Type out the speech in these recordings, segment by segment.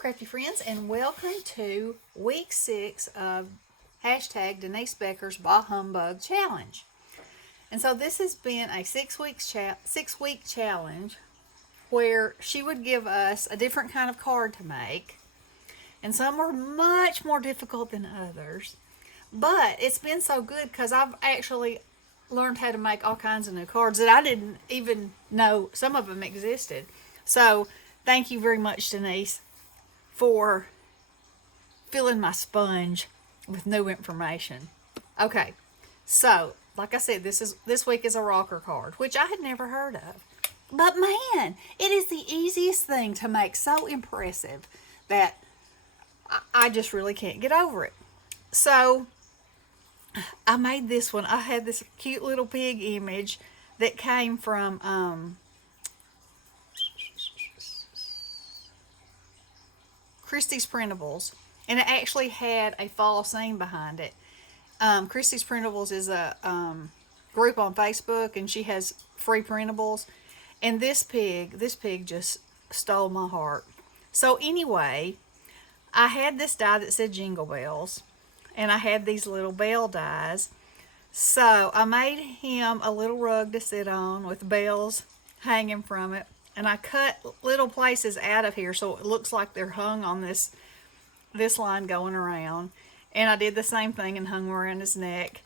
Crafty Friends, and welcome to week 6 of hashtag Denise Becker's Bah Humbug Challenge. And so this has been a 6-week challenge where she would give us a different kind of card to make, and some were much more difficult than others. But it's been so good because I've actually learned how to make all kinds of new cards that I didn't even know some of them existed. So thank you very much, Denise, for filling my sponge with new information. Okay, so like I said, this week is a rocker card, which I had never heard of. But man, it is the easiest thing to make so impressive that I just really can't get over it. So I made this one. I had this cute little pig image that came from Christie's Printables, and it actually had a fall scene behind it. Christie's Printables is a group on Facebook, and she has free printables. And this pig just stole my heart. So anyway, I had this die that said Jingle Bells, and I had these little bell dies. So I made him a little rug to sit on with bells hanging from it. And I cut little places out of here so it looks like they're hung on this line going around. And I did the same thing and hung around his neck.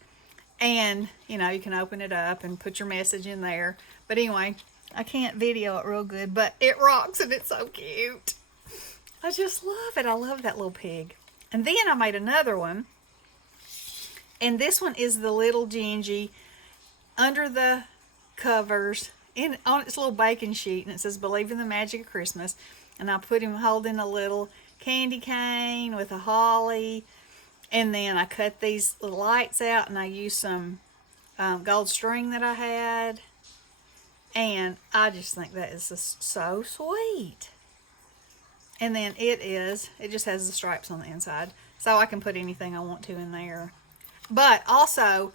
And, you know, you can open it up and put your message in there. But anyway, I can't video it real good, but it rocks and it's so cute. I just love it. I love that little pig. And then I made another one. And this one is the little Gingy under the covers on its little baking sheet, and it says "Believe in the Magic of Christmas." And I put him holding a little candy cane with a holly, and then I cut these little lights out, and I used some gold string that I had, and I just think that is just so sweet. And then it just has the stripes on the inside, so I can put anything I want to in there. But also,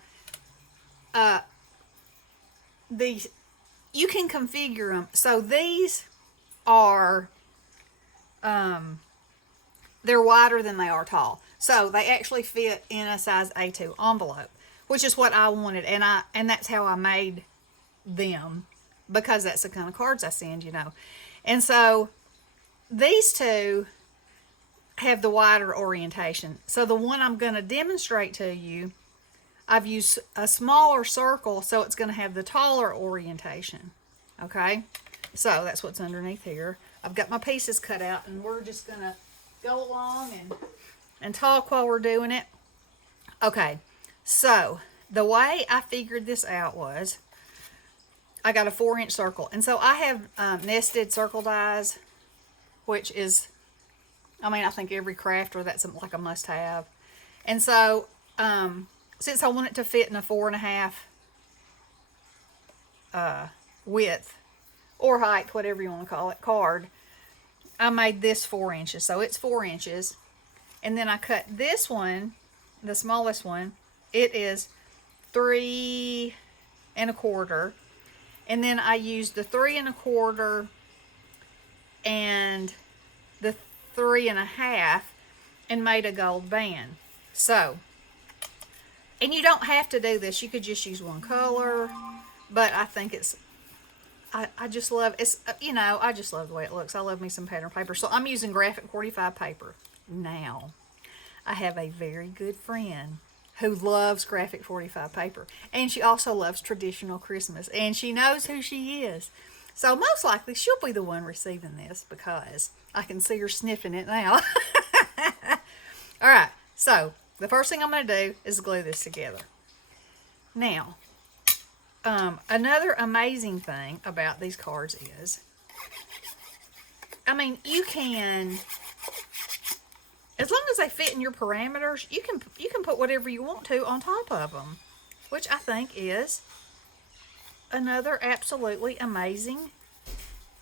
you can configure them. So these are, they're wider than they are tall. So they actually fit in a size A2 envelope, which is what I wanted. And that's how I made them, because that's the kind of cards I send, you know. And so these two have the wider orientation. So the one I'm going to demonstrate to you, I've used a smaller circle, so it's going to have the taller orientation. Okay, so that's what's underneath here. I've got my pieces cut out, and we're just going to go along and talk while we're doing it. Okay, so the way I figured this out was I got a 4-inch circle. And so I have nested circle dies, which is, I mean, I think every crafter, that's like a must-have. And so since I want it to fit in a 4.5 width or height, whatever you want to call it, card, I made this 4 inches. So it's 4 inches. And then I cut this one, the smallest one, it is 3 1/4. And then I used the 3 1/4 and the 3 1/2 and made a gold band. So, and you don't have to do this. You could just use one color, but I think it's, I just love, it's, you know, I just love the way it looks. I love me some pattern paper. So I'm using graphic 45 paper. Now, I have a very good friend who loves graphic 45 paper, and she also loves traditional Christmas, and she knows who she is. So most likely she'll be the one receiving this, because I can see her sniffing it now. All right, so the first thing I'm going to do is glue this together. Now, another amazing thing about these cards is, I mean, you can, as long as they fit in your parameters, you can put whatever you want to on top of them, which I think is another absolutely amazing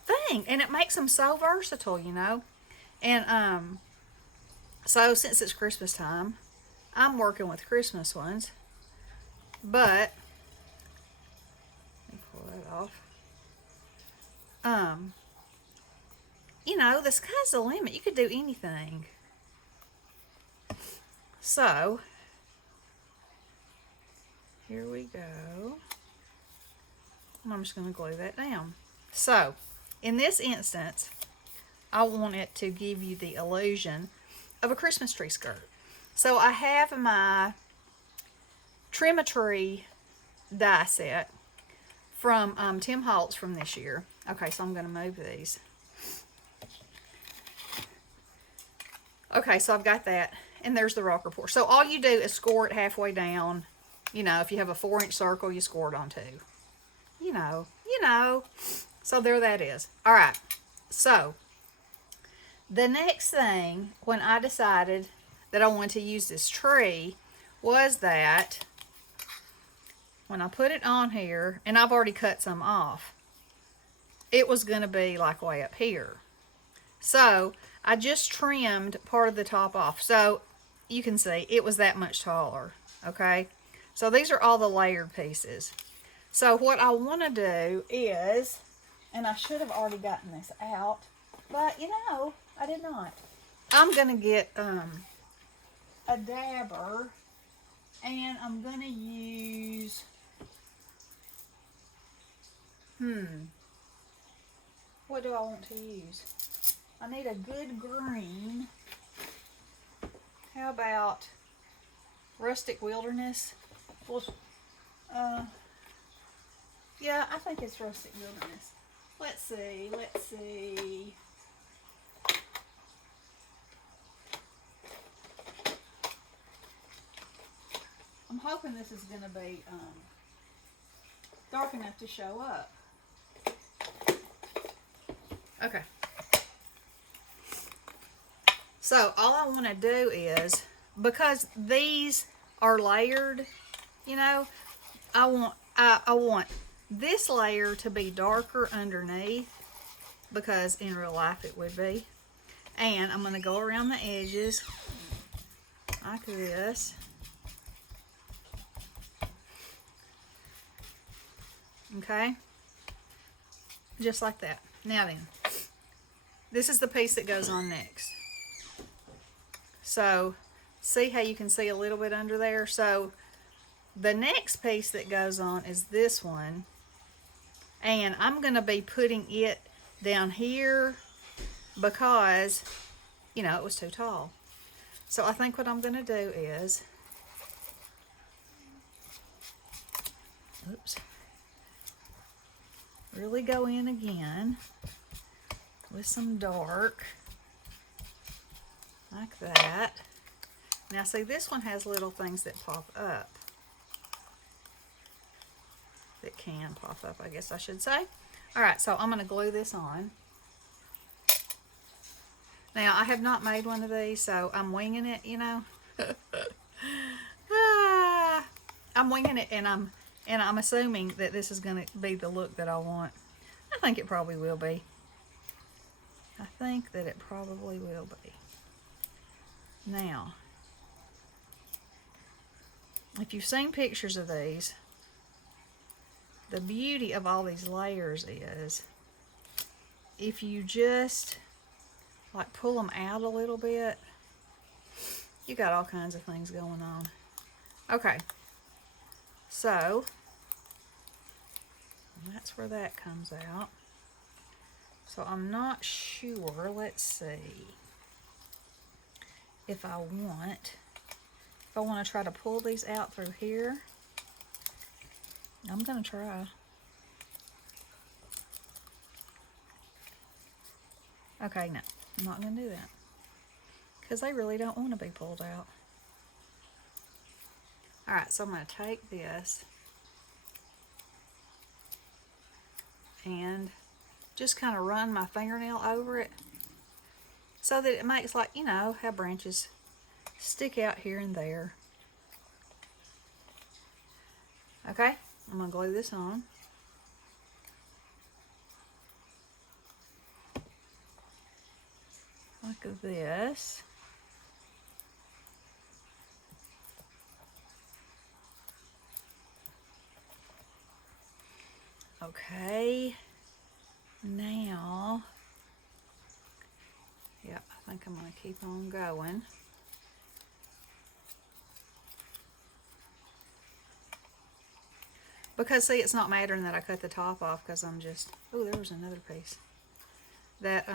thing. And it makes them so versatile, you know. And so since it's Christmas time, I'm working with Christmas ones, but let me pull that off. you know, the sky's the limit. You could do anything. So, here we go. I'm just going to glue that down. So, in this instance, I want it to give you the illusion of a Christmas tree skirt. So, I have my Trim-a-Tree die set from Tim Holtz from this year. Okay, so I'm going to move these. Okay, so I've got that, and there's the rocker pour. So all you do is score it halfway down. You know, if you have a 4-inch circle, you score it on 2. You know. So there that is. All right, so the next thing when I decided that I wanted to use this tree was that when I put it on here, and I've already cut some off, it was going to be like way up here. So I just trimmed part of the top off. So you can see it was that much taller. Okay. So these are all the layered pieces. So what I want to do is, and I should have already gotten this out, but you know, I did not. I'm going to get a dabber, and I'm going to use, what do I want to use? I need a good green. How about Rustic Wilderness? Well, yeah, I think it's Rustic Wilderness. Let's see. I'm hoping this is going to be dark enough to show up. Okay. So all I want to do is, because these are layered, you know, I want this layer to be darker underneath, because in real life it would be. And I'm going to go around the edges like this. Okay? Just like that. Now then, this is the piece that goes on next. So, see how you can see a little bit under there? So, the next piece that goes on is this one. And I'm going to be putting it down here because, you know, it was too tall. So, I think what I'm going to do is, really go in again with some dark. Like that. Now see, this one has little things that pop up. That can pop up, I guess I should say. Alright, so I'm going to glue this on. Now, I have not made one of these, so I'm winging it, you know. I'm winging it, and I'm assuming that this is going to be the look that I want. I think it probably will be. I think that it probably will be. Now, if you've seen pictures of these, the beauty of all these layers is if you just like pull them out a little bit, you got all kinds of things going on. Okay, so that's where that comes out. So I'm not sure, let's see. If I want to try to pull these out through here, I'm going to try. Okay, no, I'm not going to do that because they really don't want to be pulled out. Alright, so I'm going to take this and just kind of run my fingernail over it, so that it makes, like, you know, how branches stick out here and there. Okay, I'm going to glue this on. Like this. Okay, now think I'm going to keep on going. Because, see, it's not mattering that I cut the top off because I'm just... Oh, there was another piece. That,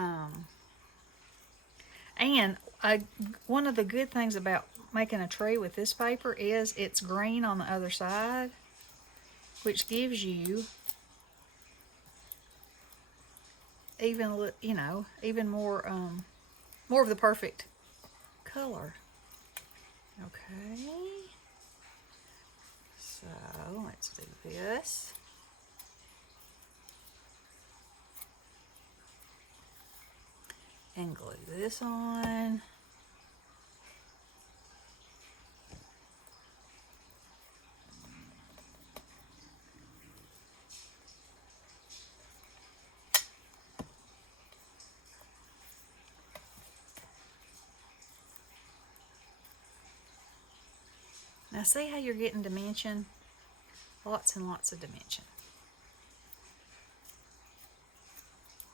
and one of the good things about making a tree with this paper is it's green on the other side, which gives you even, you know, even more, more of the perfect color. Okay. So, let's do this. And glue this on. Now see how you're getting dimension? Lots and lots of dimension.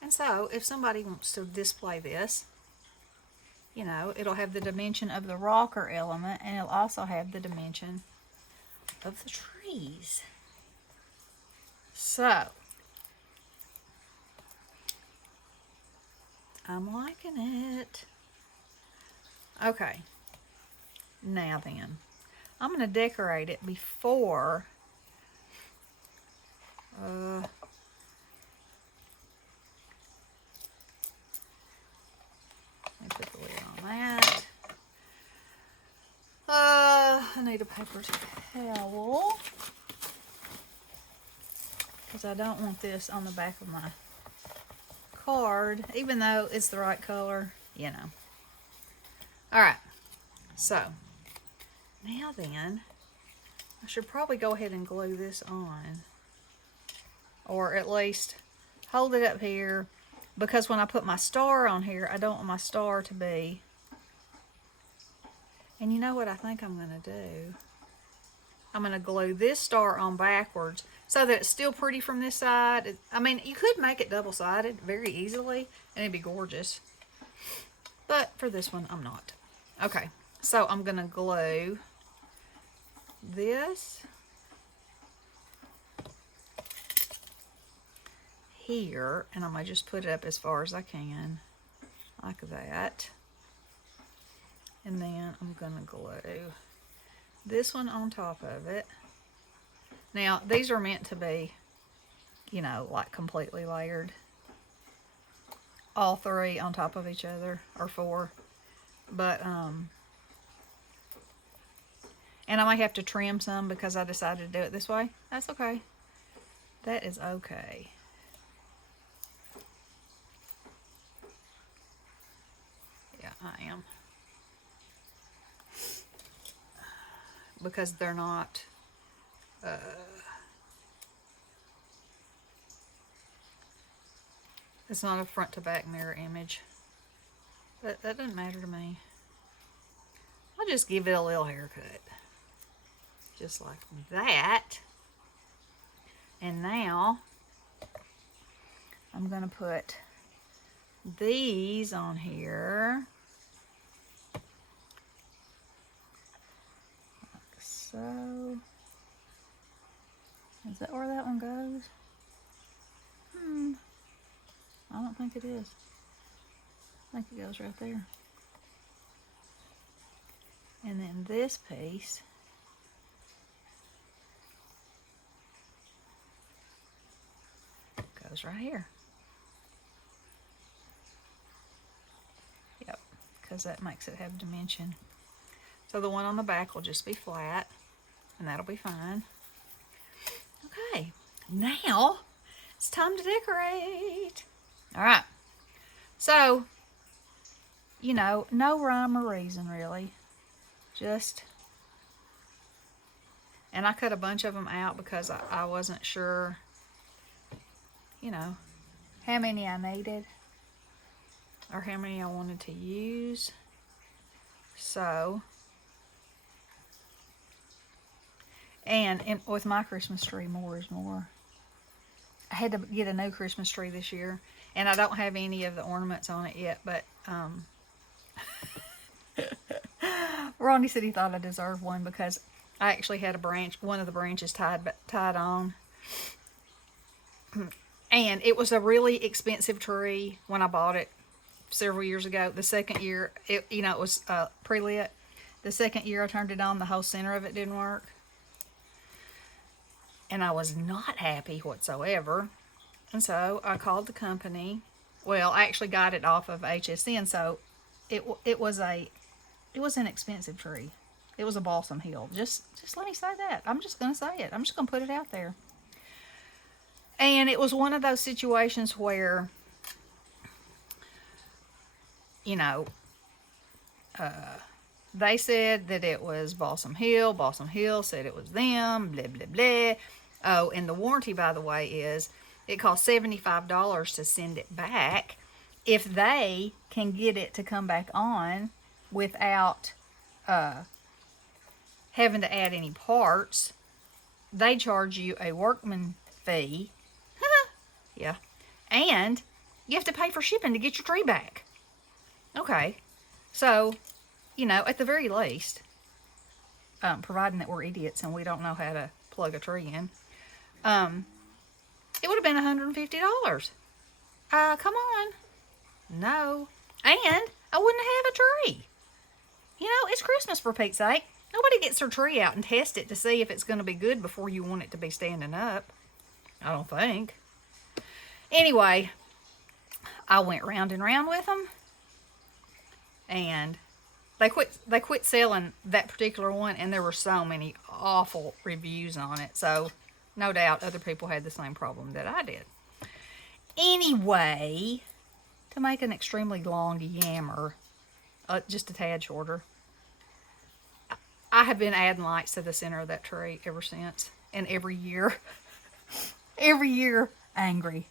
And so, if somebody wants to display this, you know, it'll have the dimension of the rocker element, and it'll also have the dimension of the trees. So, I'm liking it. Okay, now then, I'm going to decorate it before let me put the lid on that. I need a paper towel because I don't want this on the back of my card, even though it's the right color, you know. Alright, so now then, I should probably go ahead and glue this on, or at least hold it up here, because when I put my star on here, I don't want my star to be, and you know what I think I'm going to do? I'm going to glue this star on backwards so that it's still pretty from this side. I mean, you could make it double-sided very easily, and it'd be gorgeous. But for this one, I'm not. Okay, so I'm going to glue this here, and I'm going to just put it up as far as I can, like that. And then I'm going to glue this one on top of it. Now, these are meant to be, you know, like completely layered. All three on top of each other, or four. But, and I might have to trim some because I decided to do it this way. That's okay. That is okay. Yeah, I am. Because they're not, it's not a front to back mirror image. But that doesn't matter to me. I'll just give it a little haircut. Just like that. And now, I'm going to put these on here. Like so. Is that where that one goes? I don't think it is. I think it goes right there. And then this piece goes right here. Yep, because that makes it have dimension. So the one on the back will just be flat, and that'll be fine. Okay, now it's time to decorate. All right, so, you know, no rhyme or reason really. Just, and I cut a bunch of them out because I wasn't sure, you know, how many I needed or how many I wanted to use. So, and with my Christmas tree, more is more. I had to get a new Christmas tree this year, and I don't have any of the ornaments on it yet, but Ronnie said he thought I deserved one because I actually had one of the branches tied on. And it was a really expensive tree when I bought it several years ago. The second year, it was pre-lit. The second year I turned it on, the whole center of it didn't work. And I was not happy whatsoever. And so I called the company. Well, I actually got it off of HSN, so it was an expensive tree. It was a balsam hill. Just let me say that. I'm just going to say it. I'm just going to put it out there. And it was one of those situations where, you know, they said that it was Balsam Hill. Balsam Hill said it was them. Blah, blah, blah. Oh, and the warranty, by the way, is it costs $75 to send it back. If they can get it to come back on without having to add any parts, they charge you a workman fee. Yeah. And you have to pay for shipping to get your tree back. Okay. So, at the very least, providing that we're idiots and we don't know how to plug a tree in, it would have been $150. Come on. No. And I wouldn't have a tree. It's Christmas, for Pete's sake. Nobody gets their tree out and tests it to see if it's going to be good before you want it to be standing up. I don't think. Anyway, I went round and round with them, and they quit selling that particular one, and there were so many awful reviews on it. So, no doubt other people had the same problem that I did. Anyway, to make an extremely long yammer, just a tad shorter, I have been adding lights to the center of that tree ever since, and every year, angry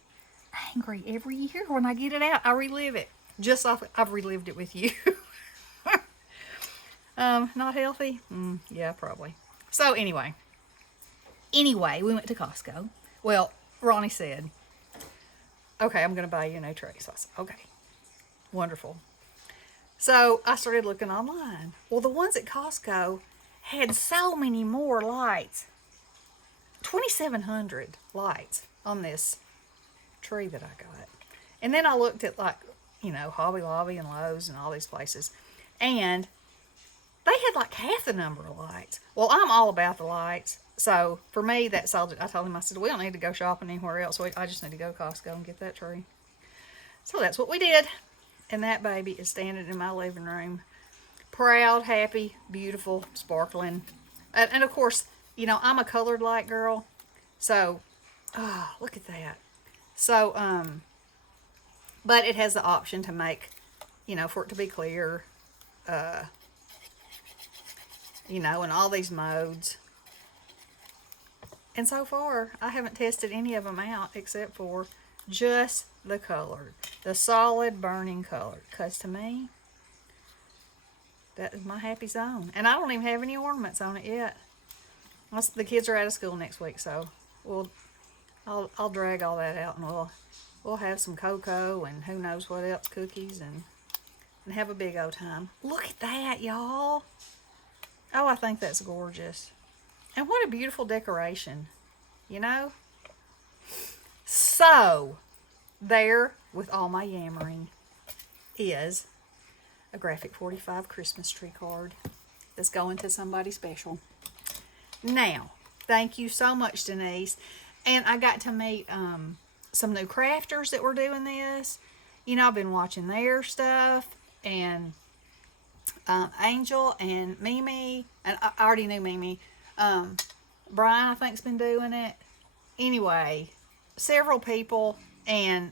every year when I get it out, I relive it. Just like I've relived it with you. Not healthy? Yeah, probably. So anyway, we went to Costco. Well, Ronnie said, okay, I'm going to buy you a new tree. So I said, okay, wonderful. So I started looking online. Well, the ones at Costco had so many more lights. 2,700 lights on this tree that I got. And then I looked at Hobby Lobby and Lowe's and all these places, and they had like half the number of lights. Well, I'm all about the lights, so for me that solved it. I told him, I said, we don't need to go shopping anywhere else. I just need to go to Costco and get that tree. So that's what we did, and that baby is standing in my living room, proud, happy, beautiful, sparkling. And of course, I'm a colored light girl, so look at that. So, but it has the option to make, for it to be clear, in all these modes. And so far, I haven't tested any of them out except for just the color, the solid burning color. Because to me, that is my happy zone. And I don't even have any ornaments on it yet. The kids are out of school next week, so I'll drag all that out, and we'll have some cocoa and who knows what else, cookies, and have a big old time. Look at that, y'all. Oh, I think that's gorgeous. And what a beautiful decoration, So, there, with all my yammering, is a Graphic 45 Christmas tree card that's going to somebody special. Now, thank you so much, Denise. And I got to meet some new crafters that were doing this. I've been watching their stuff. And Angel and Mimi, and I already knew Mimi. Brian, I think, has been doing it. Anyway, several people, and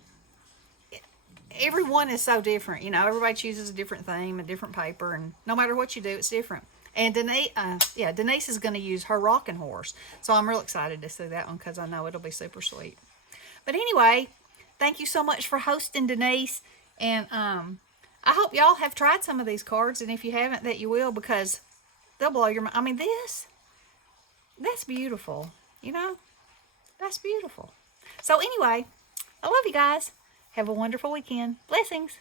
everyone is so different. Everybody chooses a different theme, a different paper, and no matter what you do, it's different. And Denise is going to use her rocking horse. So I'm real excited to see that one because I know it'll be super sweet. But anyway, thank you so much for hosting, Denise. And I hope y'all have tried some of these cards. And if you haven't, that you will, because they'll blow your mind. I mean, that's beautiful. That's beautiful. So anyway, I love you guys. Have a wonderful weekend. Blessings.